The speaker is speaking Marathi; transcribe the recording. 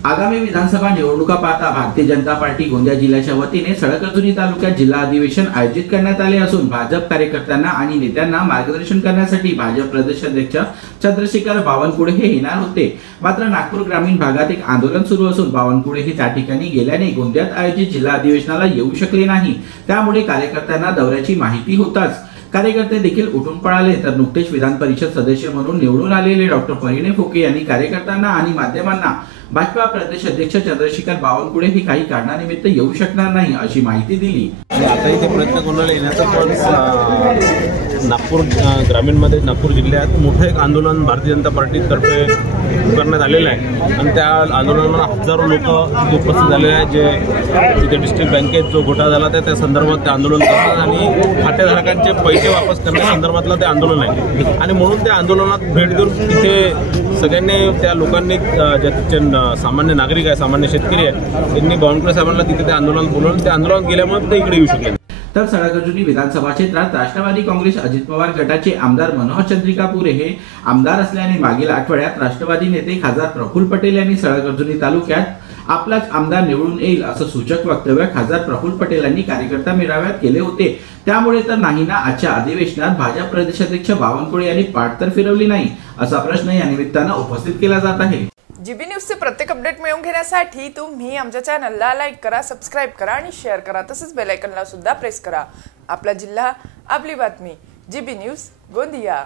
आगामी विधानसभा निवडणुका पाहता भारतीय जनता पार्टी गोंदिया जिल्ह्याच्या वतीने सळकर्जुनी तालुक्यात जिल्हा अधिवेशन आयोजित करण्यात आले असून भाजप कार्यकर्त्यांना आणि नेत्यांना मार्गदर्शन करण्यासाठी भाजप प्रदेशाध्यक्ष चंद्रशेखर बावनकुळे हे येणार होते। मात्र नागपूर ग्रामीण भागात एक आंदोलन सुरू असून बावनकुळे हे त्या ठिकाणी गेल्याने गोंदियात आयोजित जिल्हा अधिवेशनाला येऊ शकले नाही। त्यामुळे कार्यकर्त्यांना दौऱ्याची माहिती होताच कार्यकर्ते देखील उठून पळाले। तर नुकतेच विधान परिषद सदस्य म्हणून निवडून आलेले डॉक्टर परिणय फुके यांनी कार्यकर्त्यांना आणि माध्यमांना भाजपा प्रदेश अध्यक्ष चंद्रशेखर बावनकुळे हे काही कारणानिमित्त येऊ शकणार नाही अशी माहिती दिली। आता इथे प्रयत्न कोणाला येण्याचा पण नागपूर ग्रामीणमध्ये नागपूर जिल्ह्यात मोठं एक आंदोलन भारतीय जनता पार्टीतर्फे करण्यात आलेलं आहे आणि त्या आंदोलनाला हजारो लोक उपस्थित झालेले आहेत। जे तिथे डिस्ट्रिक्ट बँकेत जो घोटाळा झाला त्या संदर्भात ते आंदोलन करतात आणि खातेधारकांचे पैसे वापस करण्यासंदर्भातलं ते आंदोलन आहे आणि म्हणून त्या आंदोलनात भेट देऊन तिथे सगळ्यांनी त्या लोकांनी ज्या तिथे सामान्य नागरिक आहे, सामान्य शेतकरी आहे, त्यांनी बावनकुळे साहेबांना तिथे ते आंदोलन बोलवून ते आंदोलन गेल्यामुळे ते इकडे येऊ शकले। तर सळकर्जुनी विधानसभा क्षेत्रात राष्ट्रवादी काँग्रेस अजित पवार गटाचे आमदार मनोहर चंद्रिकापुरे हे आमदार असल्याने मागील आठवड्यात राष्ट्रवादी नेते खासदार प्रफुल्ल पटेल यांनी सळकर्जुनी तालुक्यात आपलाच आमदार निवडून येईल असं सूचक वक्तव्य खासदार प्रफुल्ल पटेल यांनी कार्यकर्ता मेळाव्यात केले होते। त्यामुळे तर नाही ना आजच्या अधिवेशनात भाजप प्रदेशाध्यक्ष बावनकुळे यांनी पाठ तर फिरवली नाही असा प्रश्न या निमित्तानं उपस्थित केला जात आहे। जीबी न्यूजचे प्रत्येक अपडेट मिळवून घेण्यासाठी तुम्ही आमच्या चॅनलला लाईक करा, सबस्क्राइब करा आणि शेअर करा। तसंच बेल आयकॉनला सुद्धा प्रेस करा। आपला जिल्हा, आपली बातमी, जीबी न्यूज गोंदिया।